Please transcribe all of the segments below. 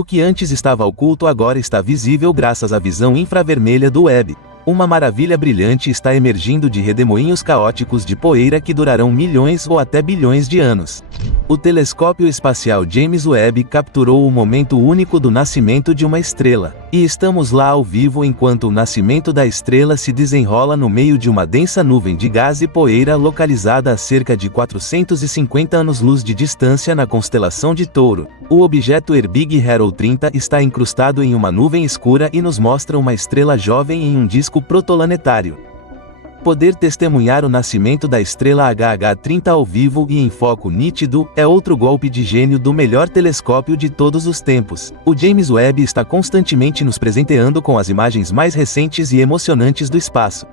O que antes estava oculto agora está visível graças à visão infravermelha do Webb. Uma maravilha brilhante está emergindo de redemoinhos caóticos de poeira que durarão milhões ou até bilhões de anos. O telescópio espacial James Webb capturou o momento único do nascimento de uma estrela. E estamos lá ao vivo enquanto o nascimento da estrela se desenrola no meio de uma densa nuvem de gás e poeira localizada a cerca de 450 anos-luz de distância na constelação de Touro. O objeto Herbig Haro 30 está incrustado em uma nuvem escura e nos mostra uma estrela jovem em um disco protolanetário. Poder testemunhar o nascimento da estrela HH30 ao vivo e em foco nítido é outro golpe de gênio do melhor telescópio de todos os tempos. O James Webb está constantemente nos presenteando com as imagens mais recentes e emocionantes do espaço.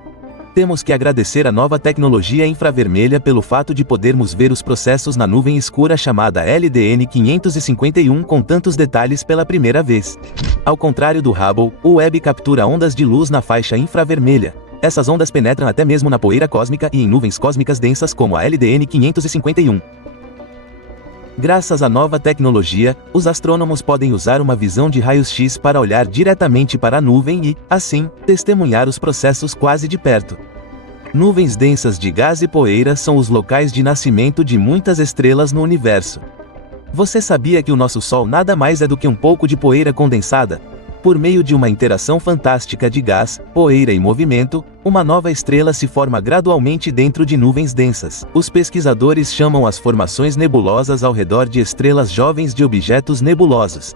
Temos que agradecer a nova tecnologia infravermelha pelo fato de podermos ver os processos na nuvem escura chamada LDN 551 com tantos detalhes pela primeira vez. Ao contrário do Hubble, o Webb captura ondas de luz na faixa infravermelha. Essas ondas penetram até mesmo na poeira cósmica e em nuvens cósmicas densas como a LDN 551. Graças à nova tecnologia, os astrônomos podem usar uma visão de raios-x para olhar diretamente para a nuvem e, assim, testemunhar os processos quase de perto. Nuvens densas de gás e poeira são os locais de nascimento de muitas estrelas no universo. Você sabia que o nosso Sol nada mais é do que um pouco de poeira condensada? Por meio de uma interação fantástica de gás, poeira e movimento, uma nova estrela se forma gradualmente dentro de nuvens densas. Os pesquisadores chamam as formações nebulosas ao redor de estrelas jovens de objetos nebulosos.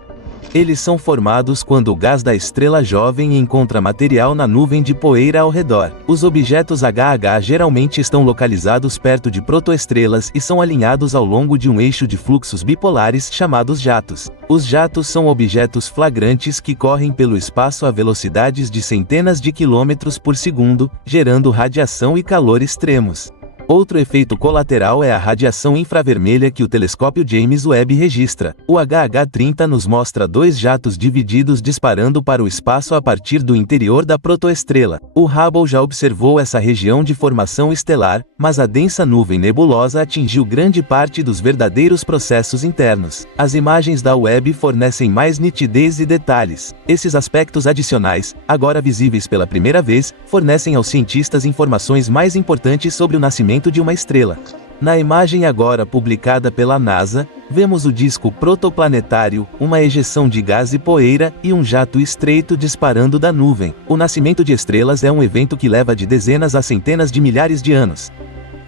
Eles são formados quando o gás da estrela jovem encontra material na nuvem de poeira ao redor. Os objetos HH geralmente estão localizados perto de protoestrelas e são alinhados ao longo de um eixo de fluxos bipolares chamados jatos. Os jatos são objetos flagrantes que correm pelo espaço a velocidades de centenas de quilômetros por segundo, gerando radiação e calor extremos. Outro efeito colateral é a radiação infravermelha que o telescópio James Webb registra. O HH30 nos mostra dois jatos divididos disparando para o espaço a partir do interior da protoestrela. O Hubble já observou essa região de formação estelar, mas a densa nuvem nebulosa atingiu grande parte dos verdadeiros processos internos. As imagens da Webb fornecem mais nitidez e detalhes. Esses aspectos adicionais, agora visíveis pela primeira vez, fornecem aos cientistas informações mais importantes sobre o nascimento de uma estrela. Na imagem agora publicada pela NASA, vemos o disco protoplanetário, uma ejeção de gás e poeira e um jato estreito disparando da nuvem. O nascimento de estrelas é um evento que leva de dezenas a centenas de milhares de anos.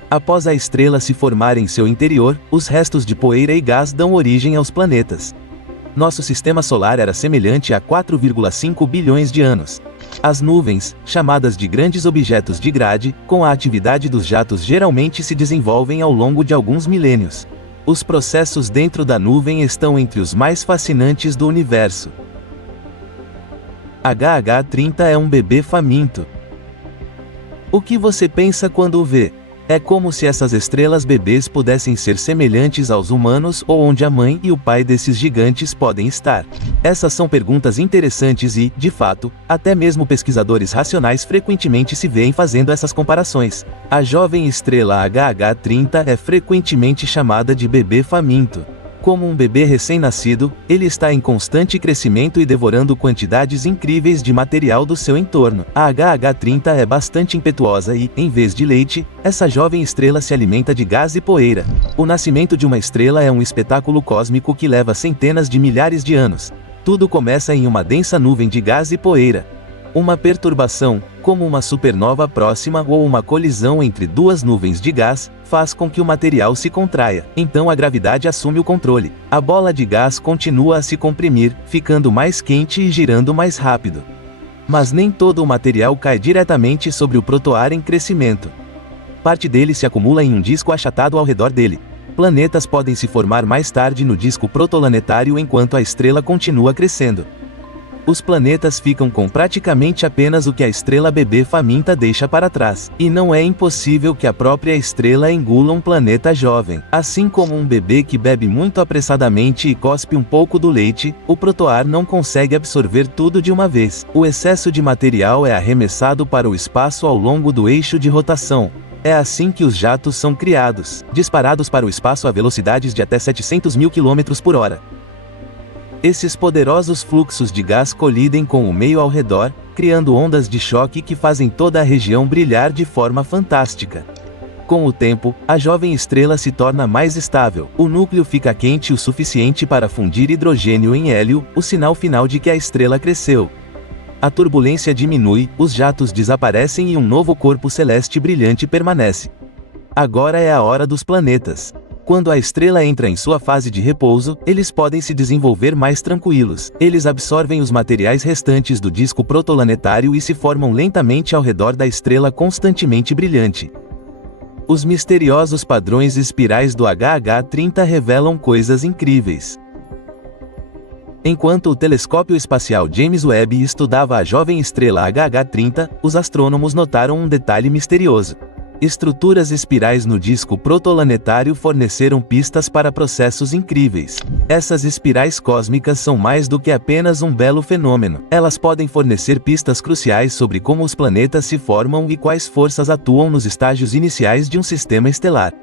Após a estrela se formar em seu interior, os restos de poeira e gás dão origem aos planetas. Nosso sistema solar era semelhante a 4,5 bilhões de anos. As nuvens, chamadas de grandes objetos de grade, com a atividade dos jatos geralmente se desenvolvem ao longo de alguns milênios. Os processos dentro da nuvem estão entre os mais fascinantes do universo. HH30 é um bebê faminto. O que você pensa quando o vê? É como se essas estrelas bebês pudessem ser semelhantes aos humanos ou onde a mãe e o pai desses gigantes podem estar. Essas são perguntas interessantes e, de fato, até mesmo pesquisadores racionais frequentemente se veem fazendo essas comparações. A jovem estrela HH30 é frequentemente chamada de bebê faminto. Como um bebê recém-nascido, ele está em constante crescimento e devorando quantidades incríveis de material do seu entorno. A HH30 é bastante impetuosa e, em vez de leite, essa jovem estrela se alimenta de gás e poeira. O nascimento de uma estrela é um espetáculo cósmico que leva centenas de milhares de anos. Tudo começa em uma densa nuvem de gás e poeira. Uma perturbação, como uma supernova próxima ou uma colisão entre duas nuvens de gás, faz com que o material se contraia. Então a gravidade assume o controle. A bola de gás continua a se comprimir, ficando mais quente e girando mais rápido. Mas nem todo o material cai diretamente sobre o protoar em crescimento. Parte dele se acumula em um disco achatado ao redor dele. Planetas podem se formar mais tarde no disco protolanetário enquanto a estrela continua crescendo. Os planetas ficam com praticamente apenas o que a estrela bebê faminta deixa para trás. E não é impossível que a própria estrela engula um planeta jovem. Assim como um bebê que bebe muito apressadamente e cospe um pouco do leite, o protoar não consegue absorver tudo de uma vez. O excesso de material é arremessado para o espaço ao longo do eixo de rotação. É assim que os jatos são criados, disparados para o espaço a velocidades de até 700 mil km por hora. Esses poderosos fluxos de gás colidem com o meio ao redor, criando ondas de choque que fazem toda a região brilhar de forma fantástica. Com o tempo, a jovem estrela se torna mais estável, o núcleo fica quente o suficiente para fundir hidrogênio em hélio, o sinal final de que a estrela cresceu. A turbulência diminui, os jatos desaparecem e um novo corpo celeste brilhante permanece. Agora é a hora dos planetas. Quando a estrela entra em sua fase de repouso, eles podem se desenvolver mais tranquilos. Eles absorvem os materiais restantes do disco protoplanetário e se formam lentamente ao redor da estrela constantemente brilhante. Os misteriosos padrões espirais do HH-30 revelam coisas incríveis. Enquanto o telescópio espacial James Webb estudava a jovem estrela HH-30, os astrônomos notaram um detalhe misterioso. Estruturas espirais no disco protoplanetário forneceram pistas para processos incríveis. Essas espirais cósmicas são mais do que apenas um belo fenômeno. Elas podem fornecer pistas cruciais sobre como os planetas se formam e quais forças atuam nos estágios iniciais de um sistema estelar.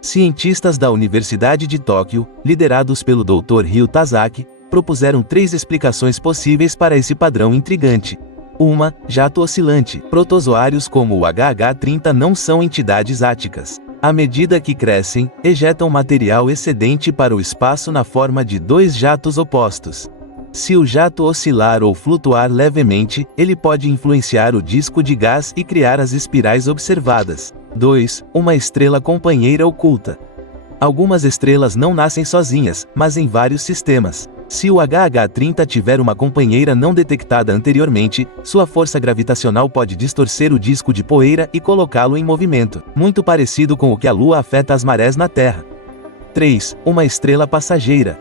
Cientistas da Universidade de Tóquio, liderados pelo Dr. Ryo Tazaki, propuseram 3 explicações possíveis para esse padrão intrigante. 1. Jato oscilante. Protozoários como o HH-30 não são entidades áticas. À medida que crescem, ejetam material excedente para o espaço na forma de 2 jatos opostos. Se o jato oscilar ou flutuar levemente, ele pode influenciar o disco de gás e criar as espirais observadas. 2. Uma estrela companheira oculta. Algumas estrelas não nascem sozinhas, mas em vários sistemas. Se o HH-30 tiver uma companheira não detectada anteriormente, sua força gravitacional pode distorcer o disco de poeira e colocá-lo em movimento, muito parecido com o que a Lua afeta as marés na Terra. 3. Uma estrela passageira.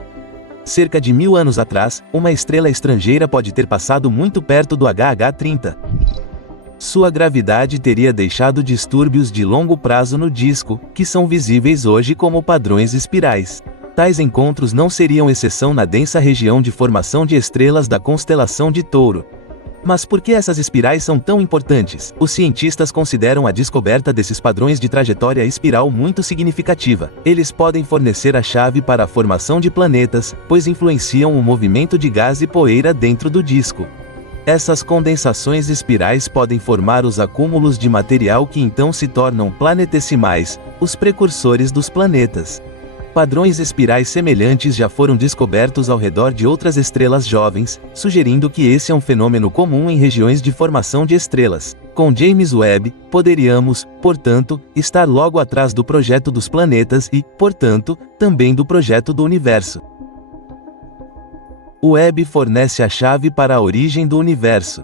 Cerca de 1000 anos atrás, uma estrela estrangeira pode ter passado muito perto do HH-30. Sua gravidade teria deixado distúrbios de longo prazo no disco, que são visíveis hoje como padrões espirais. Tais encontros não seriam exceção na densa região de formação de estrelas da constelação de Touro. Mas por que essas espirais são tão importantes? Os cientistas consideram a descoberta desses padrões de trajetória espiral muito significativa. Eles podem fornecer a chave para a formação de planetas, pois influenciam o movimento de gás e poeira dentro do disco. Essas condensações espirais podem formar os acúmulos de material que então se tornam planetesimais, os precursores dos planetas. Padrões espirais semelhantes já foram descobertos ao redor de outras estrelas jovens, sugerindo que esse é um fenômeno comum em regiões de formação de estrelas. Com James Webb, poderíamos, portanto, estar logo atrás do projeto dos planetas e, portanto, também do projeto do universo. O Webb fornece a chave para a origem do universo.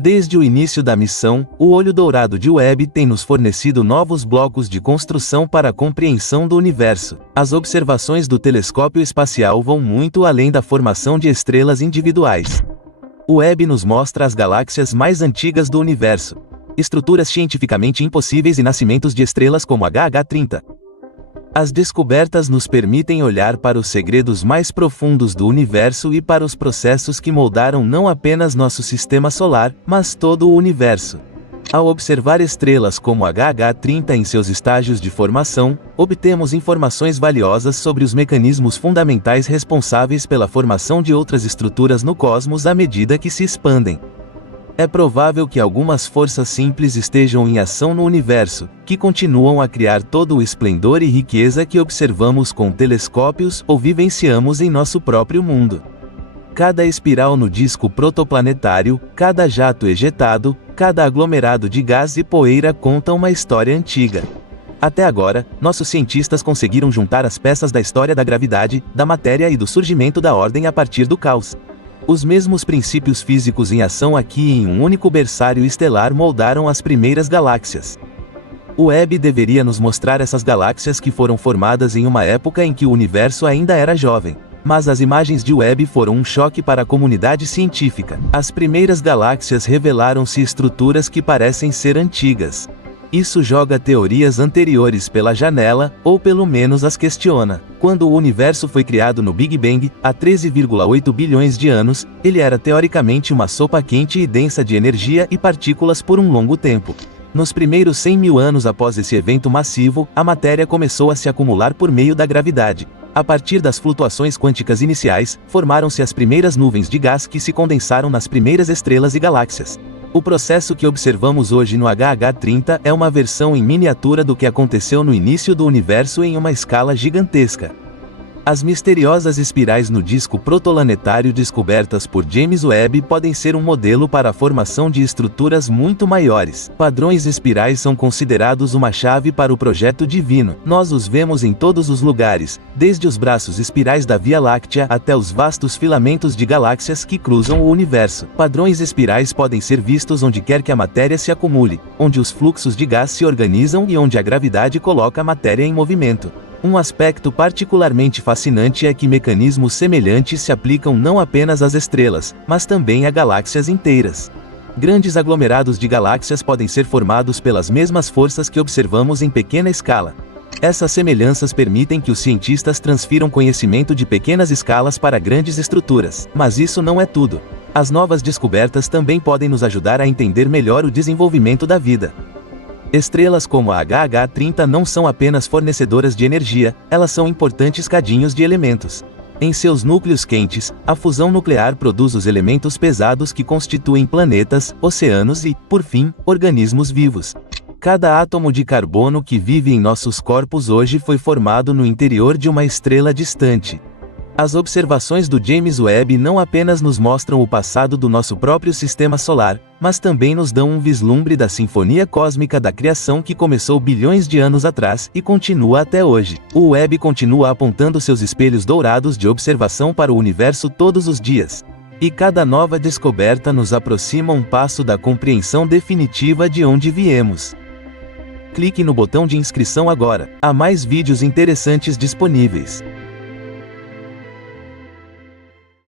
Desde o início da missão, o olho dourado de Webb tem nos fornecido novos blocos de construção para a compreensão do universo. As observações do telescópio espacial vão muito além da formação de estrelas individuais. O Webb nos mostra as galáxias mais antigas do universo, estruturas cientificamente impossíveis e nascimentos de estrelas como HH-30. As descobertas nos permitem olhar para os segredos mais profundos do universo e para os processos que moldaram não apenas nosso sistema solar, mas todo o universo. Ao observar estrelas como HH-30 em seus estágios de formação, obtemos informações valiosas sobre os mecanismos fundamentais responsáveis pela formação de outras estruturas no cosmos à medida que se expandem. É provável que algumas forças simples estejam em ação no universo, que continuam a criar todo o esplendor e riqueza que observamos com telescópios ou vivenciamos em nosso próprio mundo. Cada espiral no disco protoplanetário, cada jato ejetado, cada aglomerado de gás e poeira conta uma história antiga. Até agora, nossos cientistas conseguiram juntar as peças da história da gravidade, da matéria e do surgimento da ordem a partir do caos. Os mesmos princípios físicos em ação aqui em um único berçário estelar moldaram as primeiras galáxias. O Webb deveria nos mostrar essas galáxias que foram formadas em uma época em que o universo ainda era jovem. Mas as imagens de Webb foram um choque para a comunidade científica. As primeiras galáxias revelaram-se estruturas que parecem ser antigas. Isso joga teorias anteriores pela janela, ou pelo menos as questiona. Quando o universo foi criado no Big Bang, há 13,8 bilhões de anos, ele era teoricamente uma sopa quente e densa de energia e partículas por um longo tempo. Nos primeiros 100 mil anos após esse evento massivo, a matéria começou a se acumular por meio da gravidade. A partir das flutuações quânticas iniciais, formaram-se as primeiras nuvens de gás que se condensaram nas primeiras estrelas e galáxias. O processo que observamos hoje no HH30 é uma versão em miniatura do que aconteceu no início do universo em uma escala gigantesca. As misteriosas espirais no disco protolanetário descobertas por James Webb podem ser um modelo para a formação de estruturas muito maiores. Padrões espirais são considerados uma chave para o projeto divino. Nós os vemos em todos os lugares, desde os braços espirais da Via Láctea até os vastos filamentos de galáxias que cruzam o universo. Padrões espirais podem ser vistos onde quer que a matéria se acumule, onde os fluxos de gás se organizam e onde a gravidade coloca a matéria em movimento. Um aspecto particularmente fascinante é que mecanismos semelhantes se aplicam não apenas às estrelas, mas também a galáxias inteiras. Grandes aglomerados de galáxias podem ser formados pelas mesmas forças que observamos em pequena escala. Essas semelhanças permitem que os cientistas transfiram conhecimento de pequenas escalas para grandes estruturas. Mas isso não é tudo. As novas descobertas também podem nos ajudar a entender melhor o desenvolvimento da vida. Estrelas como a HH30 não são apenas fornecedoras de energia, elas são importantes cadinhos de elementos. Em seus núcleos quentes, a fusão nuclear produz os elementos pesados que constituem planetas, oceanos e, por fim, organismos vivos. Cada átomo de carbono que vive em nossos corpos hoje foi formado no interior de uma estrela distante. As observações do James Webb não apenas nos mostram o passado do nosso próprio sistema solar, mas também nos dão um vislumbre da sinfonia cósmica da criação que começou bilhões de anos atrás e continua até hoje. O Webb continua apontando seus espelhos dourados de observação para o universo todos os dias. E cada nova descoberta nos aproxima um passo da compreensão definitiva de onde viemos. Clique no botão de inscrição agora. Há mais vídeos interessantes disponíveis.